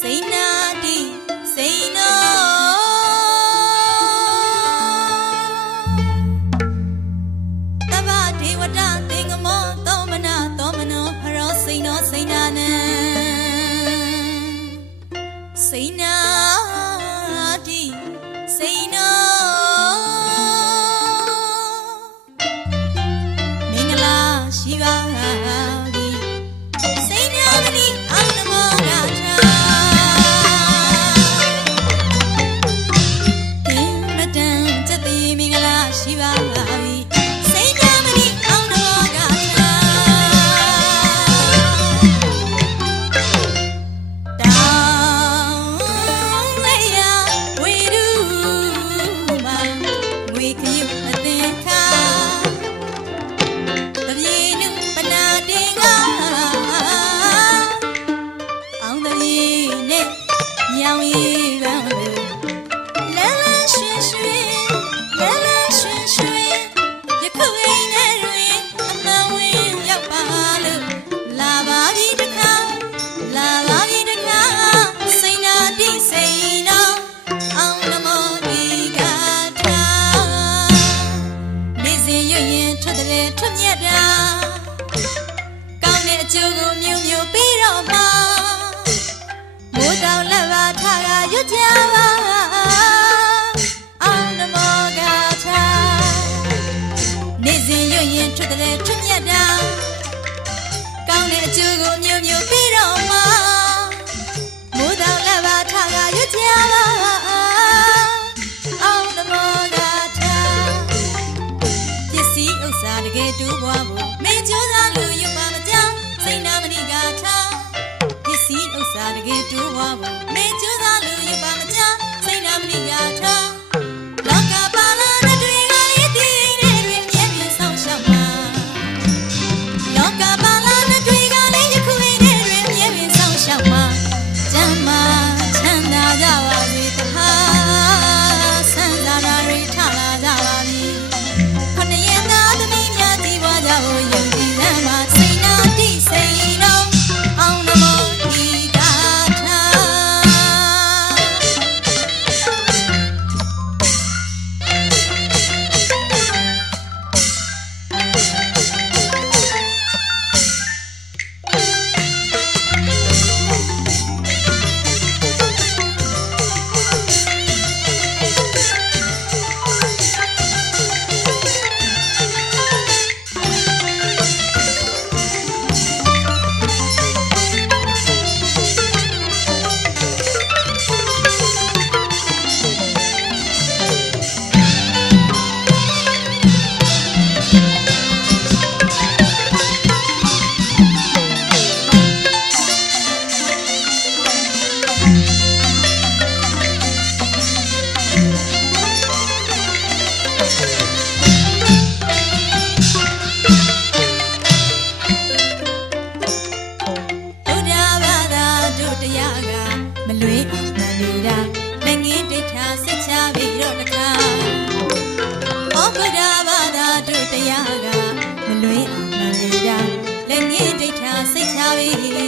စိန်နာတိစိန်နောတဗ္ဗဒေဝတသင်္ကမောသောမနာသောမနောဖရောစိန်နောစိန်နာနံစိန်နာတိစိန်နောမင်္ဂလာရှိပါ Shiva. ပြုတ်ရင်ထွက်တယ်ထွက်မြတ်တာကောင်းတဲ့အကျိုးကိုမြုံမြုံပြီးတော့မှမိုးတောင်လက်ပါထားကရွတ်ကြပါ စာတကယ်တူဝါဘူးမင်းကျူးစားလူရပါမချစိတ်နာမနိယာထား မလွေမနေတာနိုင်ငံတထာဆက်ချပြီးတော့နှခါဩဂရာဘာသာတို့တရားကမလွေအောင်မနေတာနိုင်ငံတထာဆက်ချပြီး